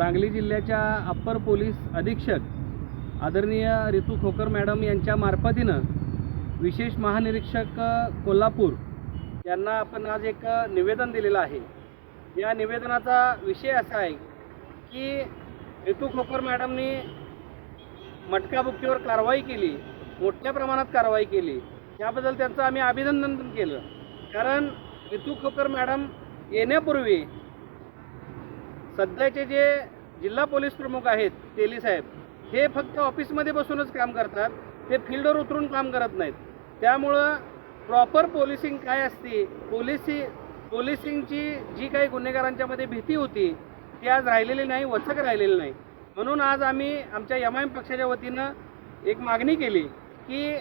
सांगली जिल्ह्याच्या upper police अधीक्षक आदरणीय रितू खोकर मॅडम यांच्या मार्फतीनं विशेष महानिरीक्षक कोल्हापूर यांना आपण आज एक निवेदन दिलेलं आहे। या निवेदनाचा विषय असा आहे की रितू खोकर मॅडमनी मटकाबुक्कीवर कारवाई केली, मोठ्या प्रमाणात कारवाई केली, त्याबद्दल त्यांचं आम्ही अभिनंदन केलं। कारण रितू खोकर मॅडम येण्यापूर्वी सध्याचे जे जिल्हा पोलीस प्रमुख आहेत तेली साहेब, हे फक्त ऑफिसमध्ये बसूनच काम करतात, ते फील्डवर उतरून काम करत नाहीत। त्यामुळं प्रॉपर पोलिसिंग काय असते, पोलिसिंगची जी काही गुन्हेगारांच्यामध्ये भीती होती ती आज राहिलेली नाही, वचक राहिलेली नाही। म्हणून आज आम्ही आमच्या एमआयएम पक्षाच्या वतीनं एक मागणी केली की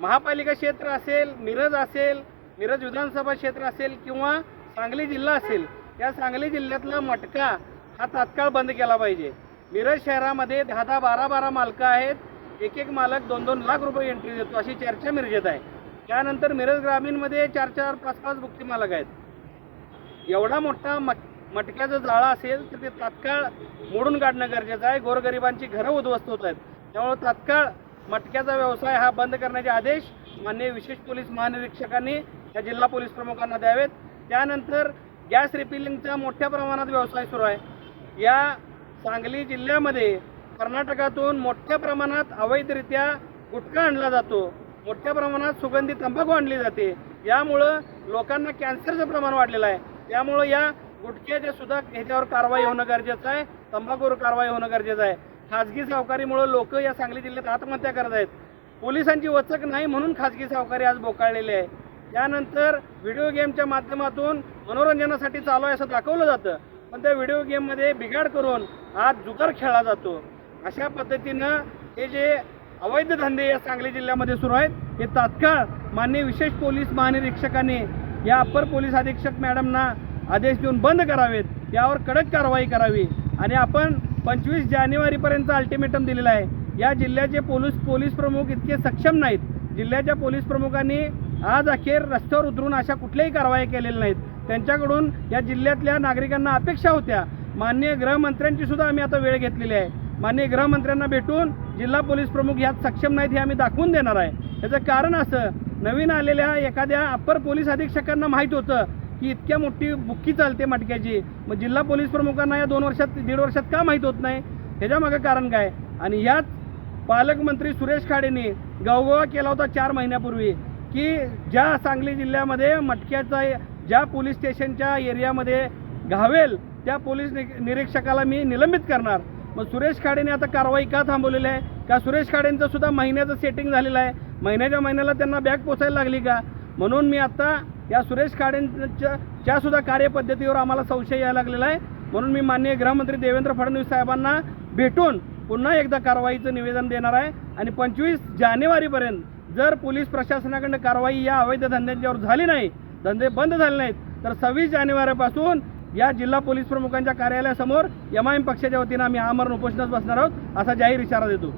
महापालिका क्षेत्र असेल, मिरज विधानसभा क्षेत्र असेल किंवा सांगली जिल्हा असेल, या सांगली जिल्ह्यातला मटका हा तात्काळ बंद केला पाहिजे। मिरज शहरामध्ये 10-10, 12-12 मालकं आहेत, एक मालक 2-2 लाख रुपये एंट्री देतो अशी चर्चा मिरजेत आहे। त्यानंतर मिरज ग्रामीणमध्ये 4-4, 5-5 भुक्ती मालक आहेत। एवढा मोठा मटक्याचं जाळं असेल तर ते तात्काळ मोडून काढणं गरजेचं आहे। गोरगरिबांची घरं उद्ध्वस्त होत आहेत, त्यामुळे तात्काळ मटक्याचा व्यवसाय हा बंद करण्याचे आदेश माननीय विशेष पोलीस महानिरीक्षकांनी या जिल्हा पोलीस प्रमुखांना द्यावेत। त्यानंतर गॅस रिफिलिंगचा मोठ्या प्रमाणात व्यवसाय सुरू आहे। या सांगली जिल्ह्यामध्ये कर्नाटकातून मोठ्या प्रमाणात अवैधरित्या गुटखा आणला जातो, मोठ्या प्रमाणात सुगंधी तंबाखू आणली जाते, यामुळं लोकांना कॅन्सरचं प्रमाण वाढलेलं आहे। त्यामुळं या गुटख्याच्या सुद्धा ह्याच्यावर कारवाई होणं गरजेचं आहे, तंबाखूवर कारवाई होणं गरजेचं आहे। खाजगी सावकारीमुळे लोक या सांगली जिल्ह्यात आत्महत्या करत आहेत। पोलिसांची वचक नाही म्हणून खाजगी सावकारी आज बोकाळलेले आहे। त्यानंतर व्हिडिओ गेमच्या माध्यमातून मनोरंजनासाठी चालू आहे असं दाखवलं जातं, पण त्या व्हिडिओ गेममध्ये बिघाड करून आज जुगार खेळला जातो। अशा पद्धतीनं हे जे अवैध धंदे या सांगली जिल्ह्यामध्ये सुरू आहेत, हे तात्काळ माननीय विशेष पोलीस महानिरीक्षकांनी या अप्पर पोलीस अधीक्षक मॅडमना आदेश देऊन बंद करावेत, यावर कडक कारवाई करावी। आणि आपण 25 जानेवारीपर्यंत अल्टिमेटम दिलेला आहे। या जिल्ह्याचे पोलीस प्रमुख इतके सक्षम नाहीत, जिल्ह्याच्या पोलीस प्रमुखांनी आज अखेर रस्त्यावर उतरून अशा कुठल्याही कारवाई केलेल्या नाहीत। त्यांच्याकडून या जिल्ह्यातल्या नागरिकांना अपेक्षा होत्या। माननीय गृहमंत्र्यांची सुद्धा आम्ही आता वेळ घेतलेली आहे। माननीय गृहमंत्र्यांना भेटून जिल्हा पोलीस प्रमुख यात सक्षम नाहीत हे आम्ही दाखवून देणार आहे। याचं कारण असं, नवीन आलेल्या एखाद्या अप्पर पोलीस अधीक्षकांना माहीत होतं की इतक्या मोठी बुक्की चालते मटक्याची, मग जिल्हा पोलीस प्रमुखांना या 2 वर्षात 1.5 वर्षात का माहीत होत नाही, ह्याच्यामागं कारण काय? आणि याच पालकमंत्री सुरेश खाडेंनी गवगवा केला होता 4 महिन्यापूर्वी की ज्या सांगली जिल्ह्यामध्ये मटक्याचा ज्या पोलीस स्टेशनच्या एरियामध्ये घावेल त्या पोलीस निरीक्षकाला मी निलंबित करणार। मग सुरेश खाडेने आता कारवाई का थांबवलेली आहे? का सुरेश खाडेंचं सुद्धा महिन्याचं सेटिंग झालेलं आहे, महिन्याच्या महिन्याला त्यांना बॅग पोचायला लागली का? म्हणून मी आता या सुरेश खाडेंच्या सुद्धा कार्यपद्धतीवर आम्हाला संशय यायला लागलेला आहे। म्हणून मी माननीय गृहमंत्री देवेंद्र फडणवीस साहेबांना भेटून पुन्हा एकदा कारवाईचं निवेदन देणार आहे। आणि 25 जानेवारीपर्यंत जर पोलीस प्रशासनाकडून कारवाई या अवैध धंद्यांच्यावर झाली नाही, धंदे बंद झाले नाहीत, तर 26 जानेवारीपासून या जिल्हा पोलीस प्रमुखांच्या कार्यालयासमोर एमआयएम पक्षाच्या वतीनं आम्ही आमरण उपोषणास बसणार आहोत, असा जाहीर इशारा देतो।